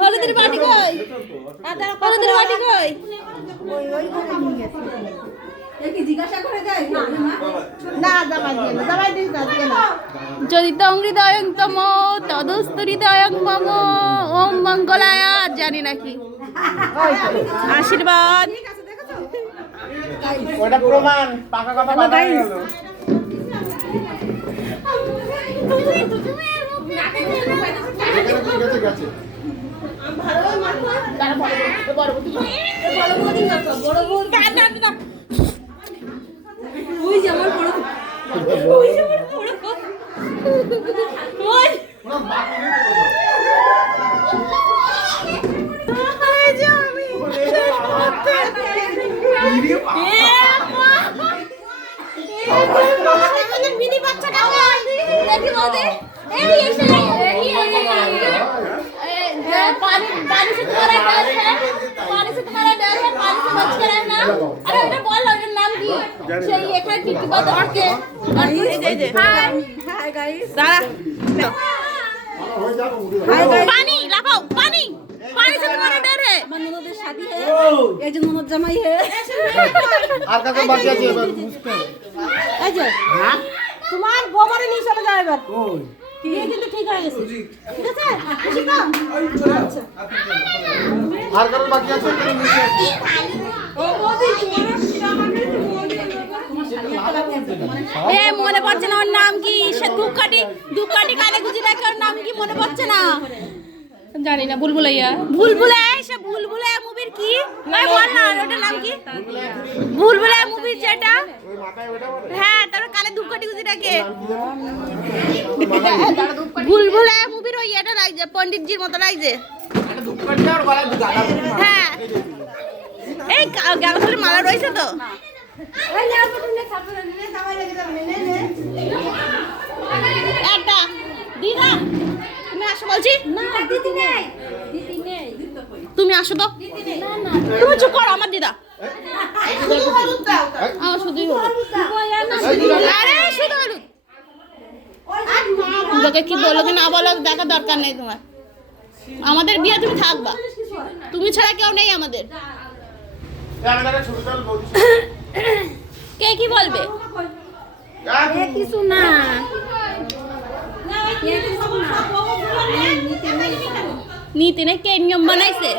হলুদের বাটি কই? হলুদের বাটি কই? যদি তংহৃদয়ং তম তদুস্তহৃদয়ং মম ওম মঙ্গলায় জানি নাকি আশীর্বাদ ওটা প্রমাণ পাকা কথা বলা হয়ে গেল। মিনি বাচ্চাটা দেখি বলতে এই এসে पानी से तुम्हारा डर है पानी से तुम्हारा डर है पानी से बच कर रहना अरे ওটা বল ওটার নাম কি সেই এখানে টিটি বাদ আটকে এই যে হাই গাইস দাঁড়া हाय गाइस पानी लाफाओ पानी पानी से तुम्हारा डर है मनोদের शादी है এই যে মনোজ জামাই है আর কাছে বাকি আছে এবার বুঝতে এই যে হ্যাঁ তোমার গোবরে নিয়ে চলে যাও এবার ওই ये কিন্তু ঠিক হয়ে গেছে ঠিক আছে খুশি তো আচ্ছা আর কারো বাকি আছে ও মোদি এ মনে পড়ছে না ওর নাম কি সে দুকাটি কানে গুজি দেখে ওর নাম কি মনে পড়ছে না জানি না বুলবুলাইয়া সে বুলবুলাইয়া মুভির কি ভাই বল না ওটার নাম কি বুলবুলাইয়া মুভির যেটা হ্যাঁ তার কানে দুকাটি গুজি দেখে বুলবুলাইয়া মুভির ওই এটা লাগছে পণ্ডিতজির মতো লাগছে দুকাটি আর গলায় গালা হ্যাঁ এই গালফুলের মালা রয়েছে তো এই নাও বটনে ছাপরে নে সবাই লাগে যাবে নে একটা দিদা তুমি আসো বলছি না দিদি নেই তুমি আসো তো না তুমি চুপ করো আমার দিদা শুধু হলুদ দাও আমার শুধুই হলুদ আরে শুধু হলুদ তোকে কি বলো কি না বলো দেখা দরকার নেই তোমার আমাদের বিয়ে তুমি থাকবা তুমি ছাড়া কেউ নেই আমাদের কে কি বলবে কিছু না নীতি না কে নিয়ম বানাইছে